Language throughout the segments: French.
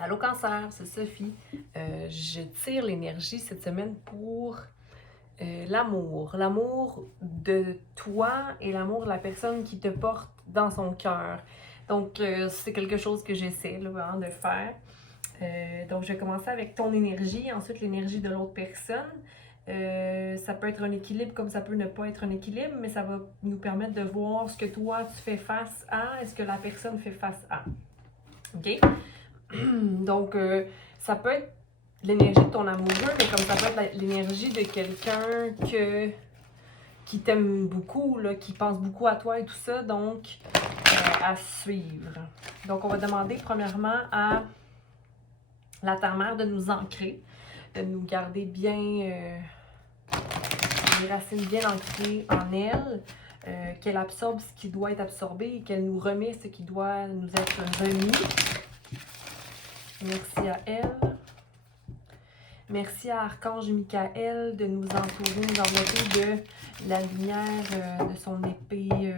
Allô Cancer, c'est Sophie. Je tire l'énergie cette semaine pour l'amour. L'amour de toi et l'amour de la personne qui te porte dans son cœur. Donc, c'est quelque chose que j'essaie là, vraiment de faire. Donc, je vais commencer avec ton énergie, ensuite l'énergie de l'autre personne. Ça peut être un équilibre comme ça peut ne pas être un équilibre, mais ça va nous permettre de voir ce que toi tu fais face à et ce que la personne fait face à. OK? Donc, ça peut être l'énergie de ton amoureux, mais comme ça peut être l'énergie de quelqu'un qui t'aime beaucoup, là, qui pense beaucoup à toi et tout ça, donc à suivre. Donc, on va demander premièrement à la terre-mère de nous ancrer, de nous garder bien, les racines bien ancrées en elle, qu'elle absorbe ce qui doit être absorbé et qu'elle nous remet ce qui doit nous être remis. Merci à elle. Merci à Archange Michael de nous entourer, nous envelopper de la lumière de son épée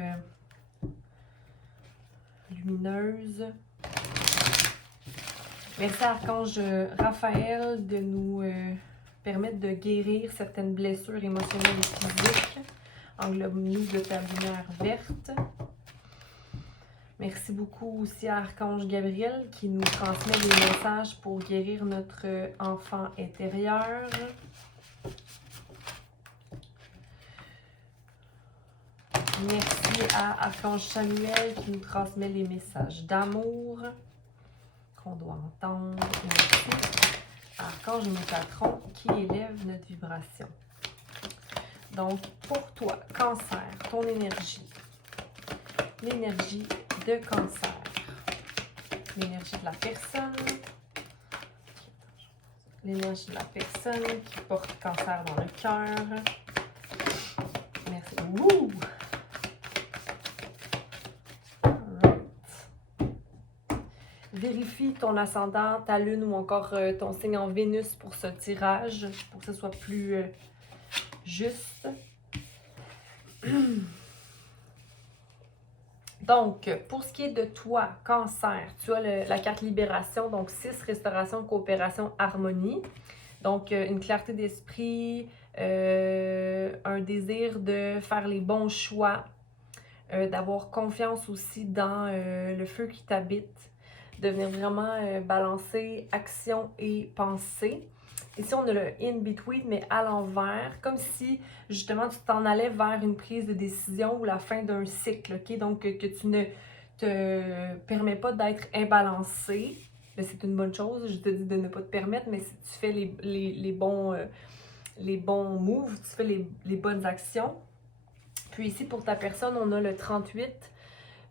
lumineuse. Merci à Archange Raphaël de nous permettre de guérir certaines blessures émotionnelles et physiques. Englobe-nous de ta lumière verte. Merci beaucoup aussi à Archange Gabriel qui nous transmet des messages pour guérir notre enfant intérieur. Merci à Archange Samuel qui nous transmet les messages d'amour qu'on doit entendre. Merci à Archange Métatron qui élève notre vibration. Donc, pour toi, Cancer, ton énergie, l'énergie de Cancer, l'énergie de la personne, l'énergie de la personne qui porte Cancer dans le cœur. Merci. Wouh! Vérifie ton ascendant, ta lune ou encore ton signe en Vénus pour ce tirage, pour que ce soit plus juste. Donc, pour ce qui est de toi, Cancer, tu as la carte Libération, donc 6, Restauration, Coopération, Harmonie. Donc, une clarté d'esprit, un désir de faire les bons choix, d'avoir confiance aussi dans le feu qui t'habite, de venir vraiment balancer action et pensée. Ici, on a le in-between, mais à l'envers, comme si, justement, tu t'en allais vers une prise de décision ou la fin d'un cycle, OK? Donc, que tu ne te permets pas d'être imbalancé. C'est une bonne chose, je te dis de ne pas te permettre, mais si tu fais les bons moves, tu fais les bonnes actions. Puis ici, pour ta personne, on a le 38,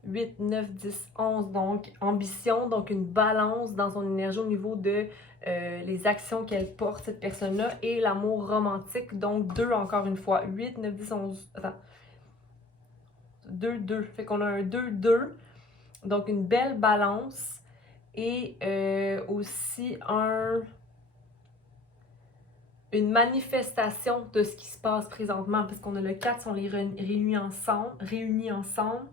8, 9, 10, 11, donc ambition, donc une balance dans son énergie au niveau de les actions qu'elle porte, cette personne-là, et l'amour romantique, donc 2 encore une fois, 8, 9, 10, 11, attends, 2, 2, fait qu'on a un 2, 2, donc une belle balance, et aussi une manifestation de ce qui se passe présentement, parce qu'on a le 4, on les réunis ensemble.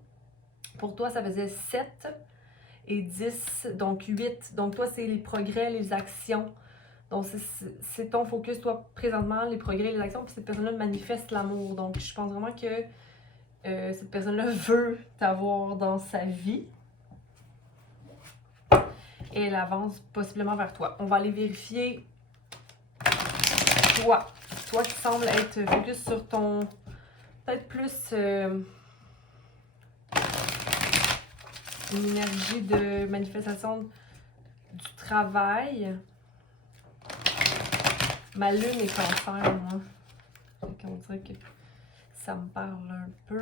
Pour toi, ça faisait 7 et 10, donc 8. Donc toi, c'est les progrès, les actions. Donc c'est ton focus, toi, présentement, les progrès, les actions. Puis cette personne-là manifeste l'amour. Donc je pense vraiment que cette personne-là veut t'avoir dans sa vie. Et elle avance possiblement vers toi. On va aller vérifier toi. Toi qui semble être focus sur ton... Peut-être plus... une énergie de manifestation du travail. Ma lune est Cancer, moi. Donc on dirait que ça me parle un peu.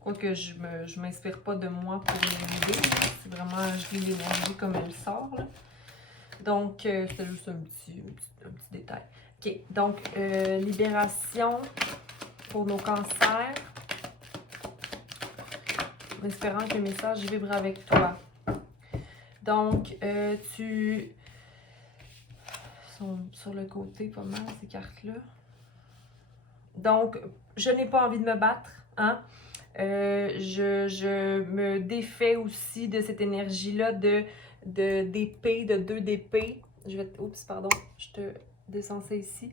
Quoique je m'inspire pas de moi pour l'aider. C'est vraiment, je lis l'énergie comme elle sort. Là. Donc, c'était juste un petit détail. OK, donc, libération pour nos cancers. En espérant que le message vibre avec toi. Donc, tu... sont sur le côté pas mal, ces cartes-là. Donc, je n'ai pas envie de me battre. Hein? Je me défais aussi de cette énergie-là d'épée, de 2 d'épée. Oups, pardon, je te descends ça ici.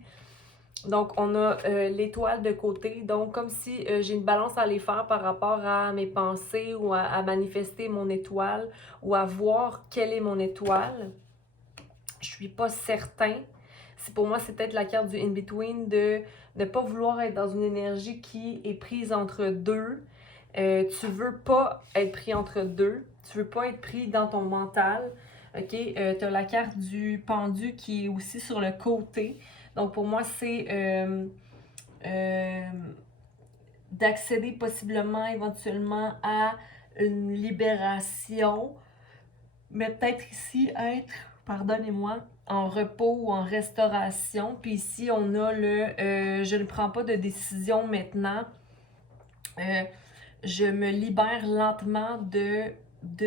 Donc, on a l'étoile de côté. Donc, comme si j'ai une balance à aller faire par rapport à mes pensées ou à manifester mon étoile ou à voir quelle est mon étoile. Je suis pas certain. Pour moi, c'est peut-être la carte du in-between de ne pas vouloir être dans une énergie qui est prise entre deux. Tu veux pas être pris entre deux. Tu veux pas être pris dans ton mental. OK? Tu as la carte du pendu qui est aussi sur le côté. Donc, pour moi, c'est d'accéder possiblement, éventuellement, à une libération. Mais peut-être ici être, pardonnez-moi, en repos ou en restauration. Puis ici, on a le je ne prends pas de décision maintenant. Je me libère lentement de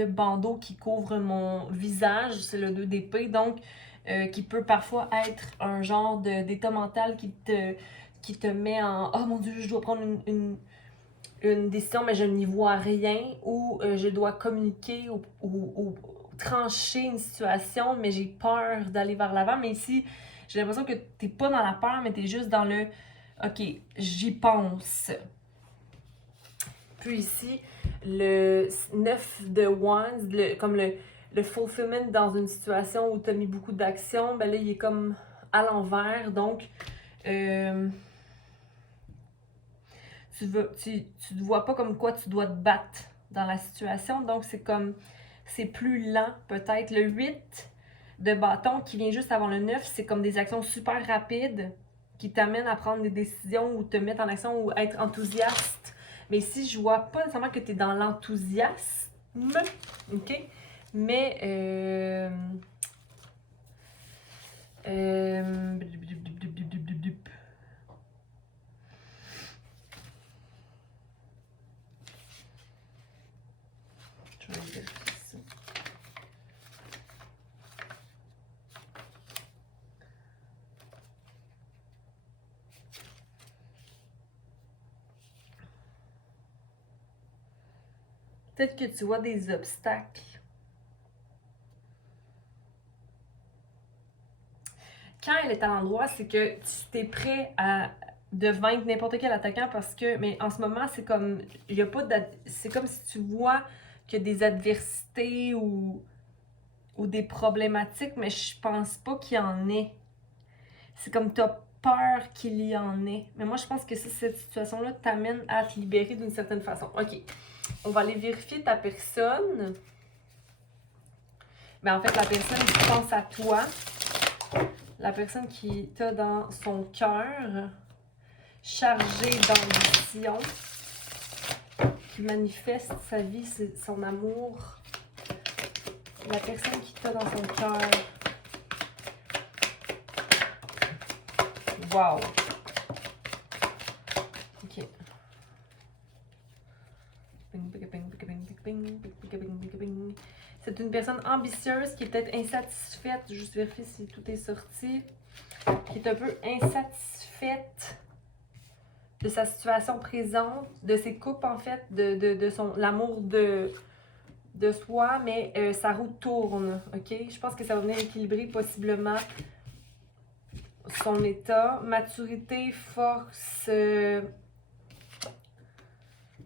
bandeaux qui couvrent mon visage. C'est le 2 d'épée. Donc, qui peut parfois être un genre d'état mental qui te met en oh mon Dieu, je dois prendre une décision, mais je n'y vois rien, ou je dois communiquer ou trancher une situation, mais j'ai peur d'aller vers l'avant. Mais ici, j'ai l'impression que t'es pas dans la peur, mais t'es juste dans le OK, j'y pense. Puis ici, le 9 de Wands, comme le fulfillment dans une situation où tu as mis beaucoup d'action, ben là, il est comme à l'envers. Donc, tu te vois pas comme quoi tu dois te battre dans la situation. Donc, c'est comme, c'est plus lent peut-être. Le 8 de bâton qui vient juste avant le 9, c'est comme des actions super rapides qui t'amènent à prendre des décisions ou te mettre en action ou être enthousiaste. Mais si je vois pas nécessairement que tu es dans l'enthousiasme, OK? Mais, je vais vérifier ça. Peut-être que tu vois des obstacles. Quand elle est à l'endroit, c'est que tu es prêt de vaincre n'importe quel attaquant parce que, mais en ce moment, c'est comme, il y a pas c'est comme si tu vois qu'il y a des adversités ou des problématiques, mais je pense pas qu'il y en ait. C'est comme tu as peur qu'il y en ait. Mais moi, je pense que cette situation-là t'amène à te libérer d'une certaine façon. OK. On va aller vérifier ta personne. Mais en fait, la personne qui pense à toi, la personne qui t'a dans son cœur, chargée d'ambition, qui manifeste sa vie, son amour, la personne qui t'a dans son cœur. Wow! OK. C'est une personne ambitieuse qui est peut-être insatisfaite. Juste vérifier si tout est sorti. Qui est un peu insatisfaite de sa situation présente, de ses coupes en fait, de l'amour de soi, mais sa roue tourne, ok? Je pense que ça va venir équilibrer possiblement son état, maturité, force.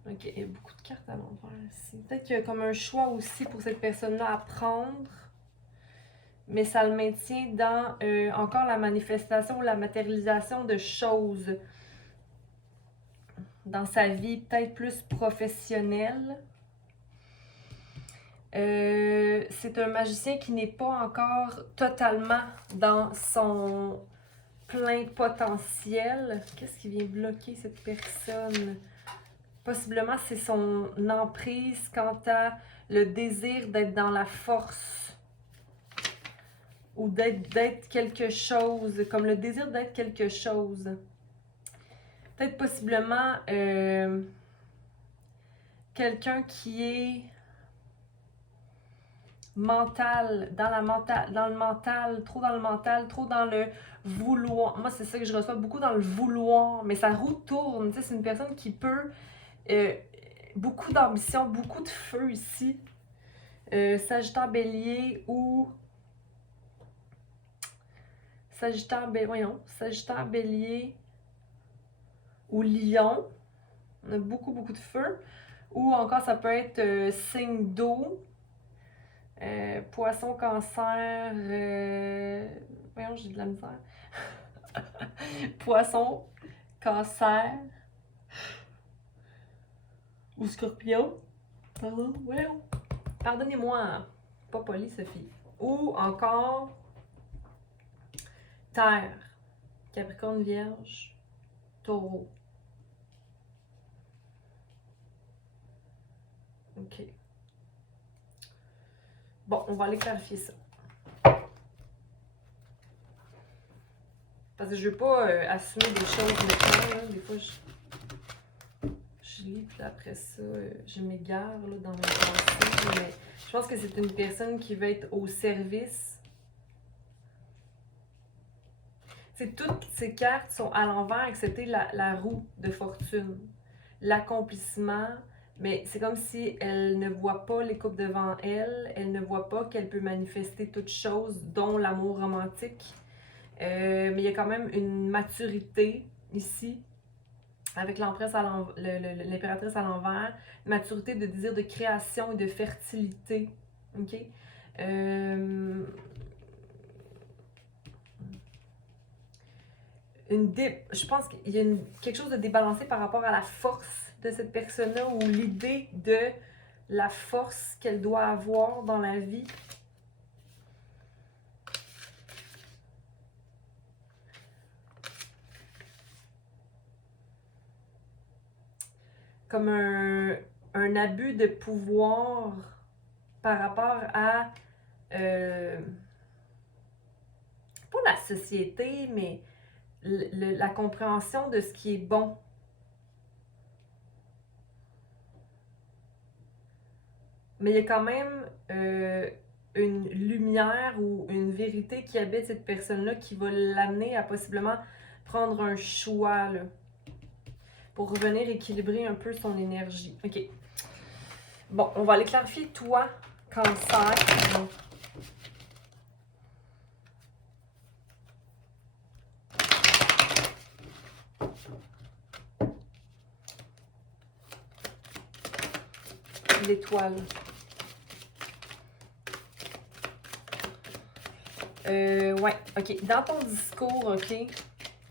Ok, il y a beaucoup de cartes à l'envers ici. Peut-être qu'il y a comme un choix aussi pour cette personne-là à prendre, mais ça le maintient dans encore la manifestation ou la matérialisation de choses dans sa vie, peut-être plus professionnelle. C'est un magicien qui n'est pas encore totalement dans son plein potentiel. Qu'est-ce qui vient bloquer cette personne? Possiblement, c'est son emprise quant à le désir d'être dans la force ou d'être quelque chose, comme le désir d'être quelque chose. Peut-être possiblement quelqu'un qui est mental, dans le mental, trop dans le vouloir. Moi, c'est ça que je reçois beaucoup dans le vouloir, mais sa roue tourne. Tu sais, c'est une personne qui peut beaucoup d'ambition, beaucoup de feu ici. Sagittaire, Bélier ou... Sagittaire, Sagittaire, Bélier ou Lion. On a beaucoup, beaucoup de feu. Ou encore, ça peut être signe d'eau. Poisson, Cancer... Voyons, j'ai de la misère. Poisson, Cancer ou Scorpion. Pardon, voyons. Pardonnez-moi, pas poli, Sophie. Ou encore Terre, Capricorne, Vierge, Taureau. OK. Bon, on va aller clarifier ça. Parce que je veux pas assumer des choses maintenant, là. Des fois, je lis, puis après ça, je m'égare là, dans mes pensées. Mais je pense que c'est une personne qui va être au service. Toutes ces cartes sont à l'envers, excepté la roue de fortune. L'accomplissement, mais c'est comme si elle ne voit pas les couples devant elle, elle ne voit pas qu'elle peut manifester toutes choses, dont l'amour romantique. Mais il y a quand même une maturité ici, avec l'impératrice à l'envers, maturité de désir de création et de fertilité. OK? Je pense qu'il y a quelque chose de débalancé par rapport à la force de cette personne-là ou l'idée de la force qu'elle doit avoir dans la vie. Comme un abus de pouvoir par rapport à pas la société, mais la compréhension de ce qui est bon. Mais il y a quand même une lumière ou une vérité qui habite cette personne-là qui va l'amener à possiblement prendre un choix là, pour revenir équilibrer un peu son énergie. OK. Bon, on va aller clarifier toi, Cancer. L'étoile. Ouais, OK. Dans ton discours, OK,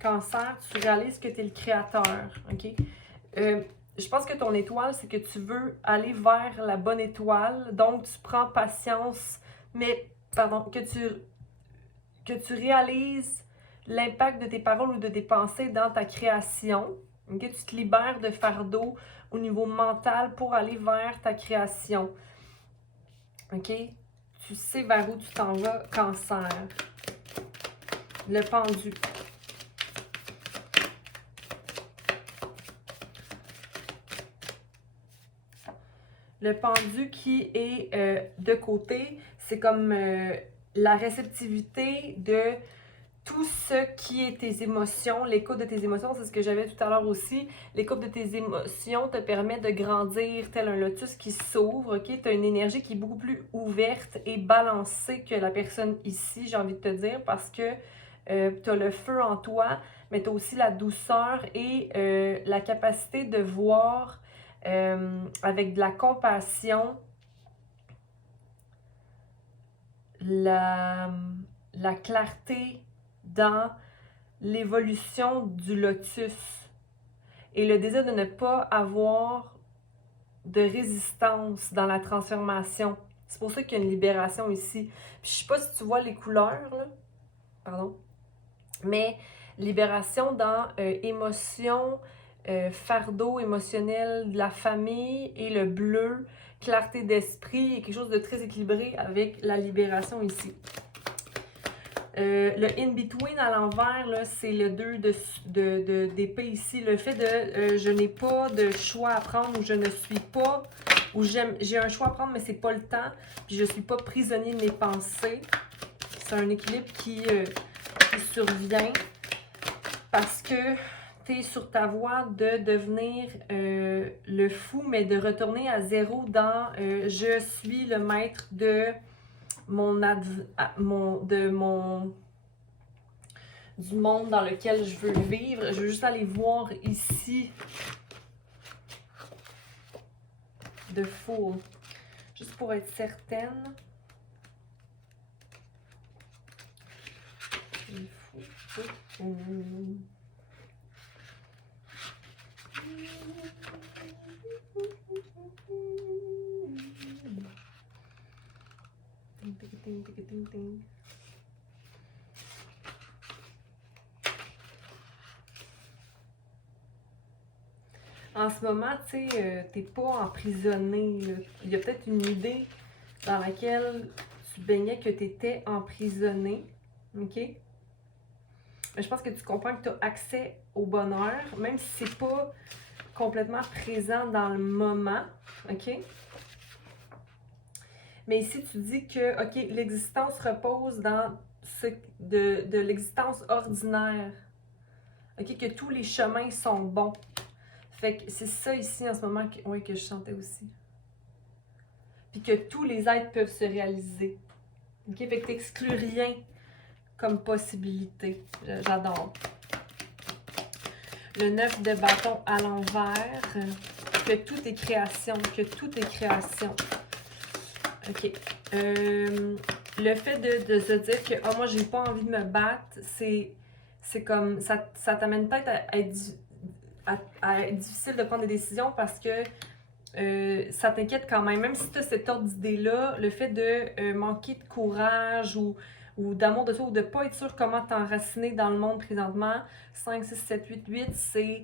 Cancer, tu réalises que tu es le créateur, OK? Je pense que ton étoile, c'est que tu veux aller vers la bonne étoile, donc tu prends patience, mais, pardon, que tu réalises l'impact de tes paroles ou de tes pensées dans ta création, OK? Tu te libères de fardeau au niveau mental pour aller vers ta création, OK? Tu sais vers où tu t'en vas, Cancer. Le pendu. Le pendu qui est de côté, c'est comme la réceptivité de tout ce qui est tes émotions, l'écoute de tes émotions, c'est ce que j'avais tout à l'heure aussi. L'écoute de tes émotions te permet de grandir tel un lotus qui s'ouvre, ok? Tu as une énergie qui est beaucoup plus ouverte et balancée que la personne ici, j'ai envie de te dire, parce que tu as le feu en toi, mais tu as aussi la douceur et la capacité de voir avec de la compassion la clarté dans l'évolution du lotus et le désir de ne pas avoir de résistance dans la transformation. C'est pour ça qu'il y a une libération ici. Puis, je sais pas si tu vois les couleurs, là. Pardon. Mais libération dans émotion, fardeau émotionnel de la famille et le bleu, clarté d'esprit et quelque chose de très équilibré avec la libération ici. Le in-between à l'envers, c'est le 2 d'épée ici. Le fait de je n'ai pas de choix à prendre ou je ne suis pas, ou j'ai un choix à prendre mais c'est pas le temps, puis je suis pas prisonnier de mes pensées. C'est un équilibre qui survient parce que tu es sur ta voie de devenir le fou, mais de retourner à zéro dans je suis le maître de du monde dans lequel je veux vivre. Je veux juste aller voir ici de Fool, juste pour être certaine. En ce moment, tu sais, t'es pas emprisonné, là. Il y a peut-être une idée dans laquelle tu baignais que tu étais emprisonné, ok? Mais je pense que tu comprends que tu as accès au bonheur, même si c'est pas complètement présent dans le moment, ok? Mais ici, tu dis que, ok, l'existence repose dans de l'existence ordinaire, ok? Que tous les chemins sont bons. Fait que c'est ça ici en ce moment que je sentais aussi. Puis que tous les êtres peuvent se réaliser. Ok? Fait que t'exclus rien comme possibilité. J'adore. Le 9 de bâton à l'envers. Que tout est création. Que tout est création. Ok. Le fait de se dire que oh, moi j'ai pas envie de me battre, c'est comme ça t'amène peut-être à être difficile de prendre des décisions parce que ça t'inquiète quand même si tu as cette ordre d'idée-là, le fait de manquer de courage ou d'amour de soi ou de ne pas être sûr comment t'enraciner dans le monde présentement. 5, 6, 7, 8, 8, c'est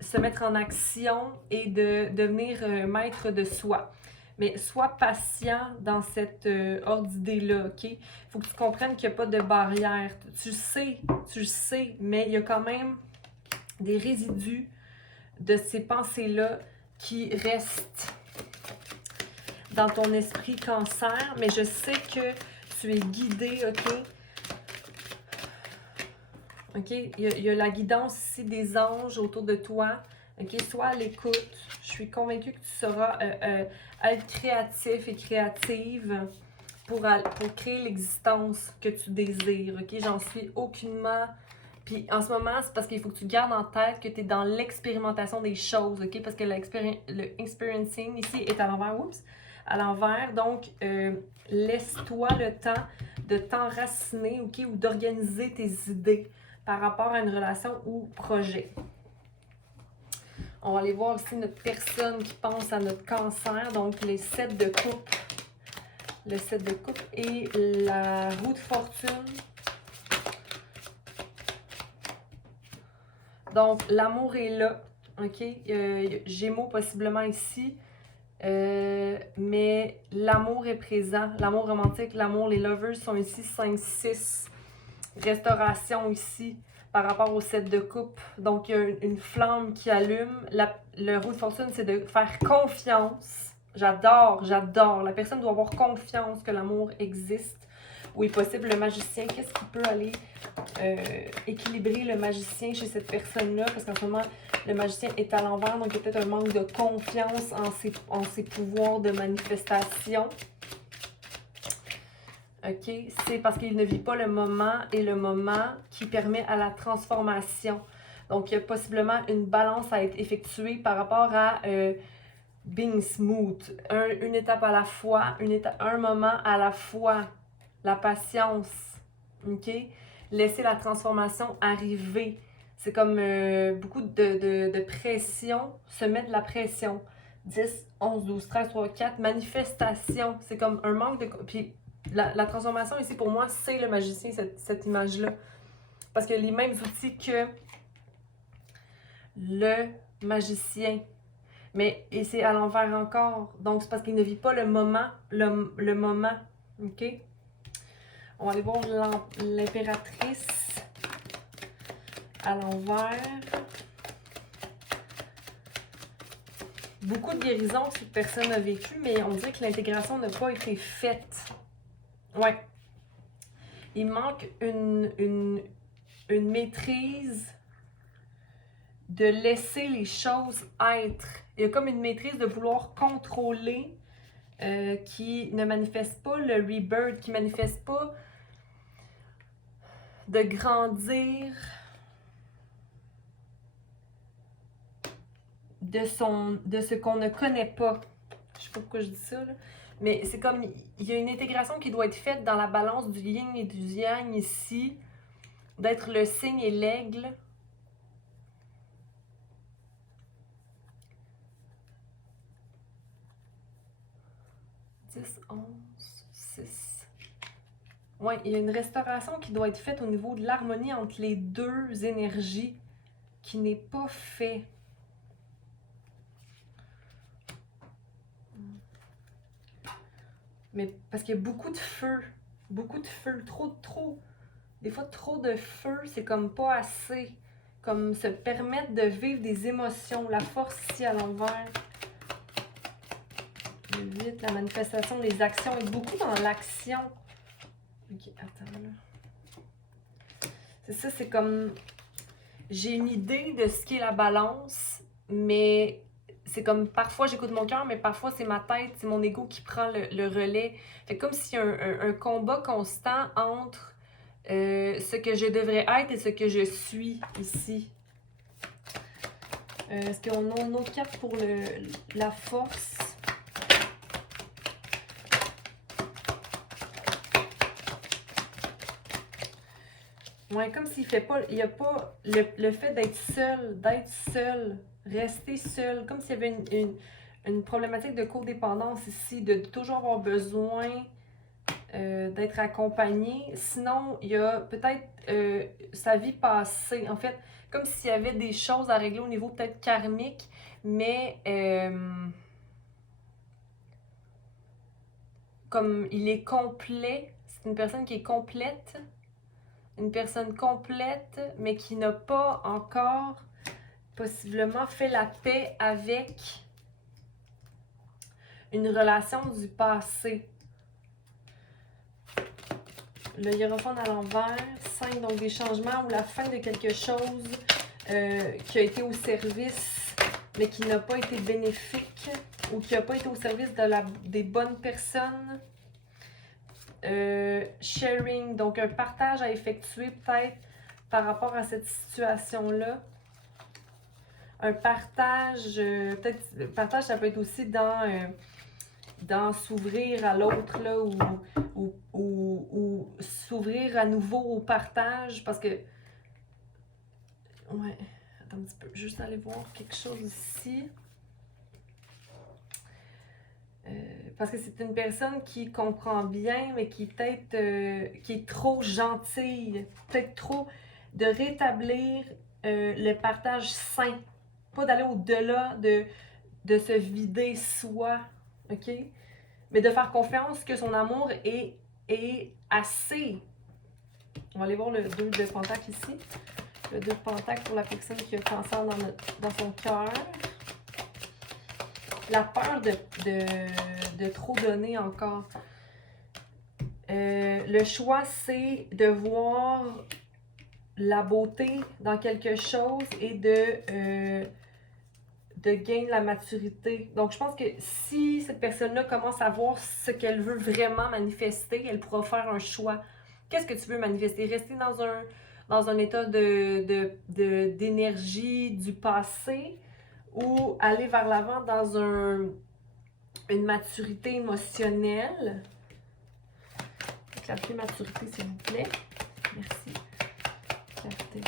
se mettre en action et de devenir maître de soi. Mais sois patient dans cette ordre d'idée-là, OK? Il faut que tu comprennes qu'il n'y a pas de barrière. Tu le sais, mais il y a quand même des résidus de ces pensées-là qui restent dans ton esprit cancer, mais je sais que tu es guidé, OK? OK? Il y a la guidance ici des anges autour de toi. OK? Sois à l'écoute. Je suis convaincue que tu sauras être créatif et créative pour créer l'existence que tu désires. OK? J'en suis aucunement... Puis en ce moment, c'est parce qu'il faut que tu gardes en tête que tu es dans l'expérimentation des choses, OK? Parce que le experiencing ici est à l'envers, oups, à l'envers. Donc, laisse-toi le temps de t'enraciner, OK? Ou d'organiser tes idées par rapport à une relation ou projet. On va aller voir aussi notre personne qui pense à notre cancer, donc les 7 de coupe. Le 7 de coupe et la roue de fortune. Donc, l'amour est là, OK? Gémeaux possiblement ici, mais l'amour est présent. L'amour romantique, l'amour, les lovers sont ici, 5, 6. Restauration ici, par rapport au 7 de coupe. Donc, il y a une flamme qui allume. Le roue de fortune, c'est de faire confiance. J'adore. La personne doit avoir confiance que l'amour existe. Ou est possible, le magicien, qu'est-ce qui peut aller équilibrer le magicien chez cette personne-là? Parce qu'en ce moment, le magicien est à l'envers, donc il y a peut-être un manque de confiance en ses pouvoirs de manifestation. OK? C'est parce qu'il ne vit pas le moment et le moment qui permet à la transformation. Donc, il y a possiblement une balance à être effectuée par rapport à being smooth. Une étape à la fois, un moment à la fois. La patience. OK? Laisser la transformation arriver. C'est comme beaucoup de pression, se mettre de la pression. 10, 11, 12, 13, 3, 4. Manifestation. C'est comme un manque de... Puis la transformation ici, pour moi, c'est le magicien, cette image-là. Parce que les mêmes outils que le magicien. Mais et c'est à l'envers encore. Donc, c'est parce qu'il ne vit pas le moment. Le moment. OK? On va aller voir l'impératrice à l'envers. Beaucoup de guérisons que cette personne a vécu, mais on dirait que l'intégration n'a pas été faite. Ouais. Il manque une maîtrise de laisser les choses être. Il y a comme une maîtrise de vouloir contrôler qui ne manifeste pas le rebirth, qui ne manifeste pas de grandir de ce qu'on ne connaît pas. Je sais pas pourquoi je dis ça, là. Mais c'est comme, il y a une intégration qui doit être faite dans la balance du yin et du yang ici, d'être le cygne et l'aigle. « 10, 11, 6... » Ouais, il y a une restauration qui doit être faite au niveau de l'harmonie entre les deux énergies qui n'est pas fait. Mais parce qu'il y a beaucoup de feu, trop. Des fois, trop de feu, c'est comme pas assez. Comme se permettre de vivre des émotions, la force ici à l'envers. Le 8, la manifestation des actions, et beaucoup dans l'action. Ok, attends là. C'est ça, c'est comme... J'ai une idée de ce qu'est la balance, mais c'est comme parfois j'écoute mon cœur, mais parfois c'est ma tête, c'est mon ego qui prend le relais. Fait comme s'il y a un combat constant entre ce que je devrais être et ce que je suis ici. Est-ce qu'on a une autre carte pour la force? Ouais, comme s'il fait pas, il n'y a pas le fait d'être seul, rester seul, comme s'il y avait une problématique de codépendance ici, de toujours avoir besoin d'être accompagné. Sinon, il y a peut-être sa vie passée, en fait, comme s'il y avait des choses à régler au niveau peut-être karmique, mais comme il est complet, c'est une personne qui est complète. Une personne complète, mais qui n'a pas encore possiblement fait la paix avec une relation du passé. Le hiérophant à l'envers, 5, donc des changements ou la fin de quelque chose qui a été au service, mais qui n'a pas été bénéfique ou qui n'a pas été au service des bonnes personnes. Sharing, donc un partage à effectuer peut-être par rapport à cette situation-là. Un partage, peut-être, partage ça peut être aussi dans s'ouvrir à l'autre, là, ou s'ouvrir à nouveau au partage, parce que, ouais, attends un petit peu, juste aller voir quelque chose ici. Parce que c'est une personne qui comprend bien, mais qui peut-être qui est trop gentille, peut-être trop de rétablir le partage sain, pas d'aller au-delà de se vider soi, ok? Mais de faire confiance que son amour est assez. On va aller voir le 2 de Pentacle ici. Le 2 de Pentacle pour la personne qui a cancer dans son cœur. La peur de trop donner encore. Le choix, c'est de voir la beauté dans quelque chose et de gagner la maturité. Donc, je pense que si cette personne-là commence à voir ce qu'elle veut vraiment manifester, elle pourra faire un choix. Qu'est-ce que tu veux manifester? Rester dans un état d'énergie du passé ou aller vers l'avant dans une maturité émotionnelle? Clarté, maturité, s'il vous plaît. Merci. Clarté,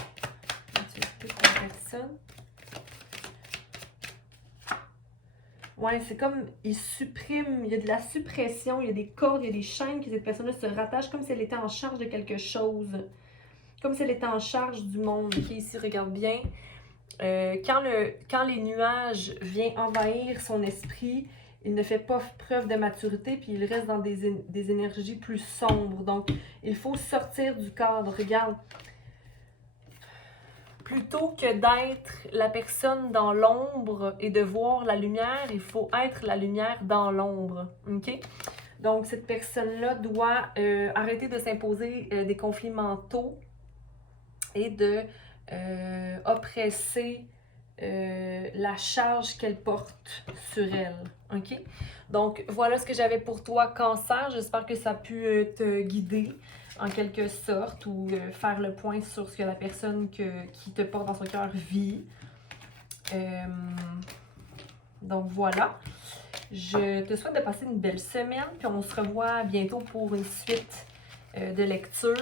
maturité pour la personne. Ouais, c'est comme, il supprime, il y a de la suppression, il y a des cordes, il y a des chaînes que cette personne-là se rattache comme si elle était en charge de quelque chose. Comme si elle était en charge du monde. Okay, ici, regarde bien. Quand les nuages viennent envahir son esprit, il ne fait pas preuve de maturité, puis il reste dans des énergies plus sombres. Donc, il faut sortir du cadre. Regarde, plutôt que d'être la personne dans l'ombre et de voir la lumière, il faut être la lumière dans l'ombre. OK? Donc, cette personne-là doit arrêter de s'imposer des conflits mentaux et de oppresser la charge qu'elle porte sur elle. OK? Donc, voilà ce que j'avais pour toi, Cancer. J'espère que ça a pu te guider en quelque sorte ou faire le point sur ce que la personne qui te porte dans son cœur vit. Donc, voilà. Je te souhaite de passer une belle semaine, puis on se revoit bientôt pour une suite de lecture.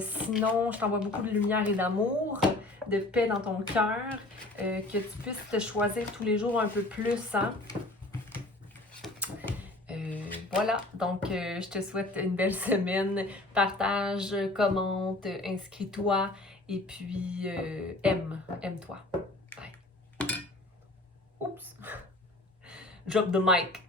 Sinon, je t'envoie beaucoup de lumière et d'amour, de paix dans ton cœur, que tu puisses te choisir tous les jours un peu plus, hein? Voilà, donc je te souhaite une belle semaine. Partage, commente, inscris-toi et puis aime-toi. Bye. Oups! Drop the mic.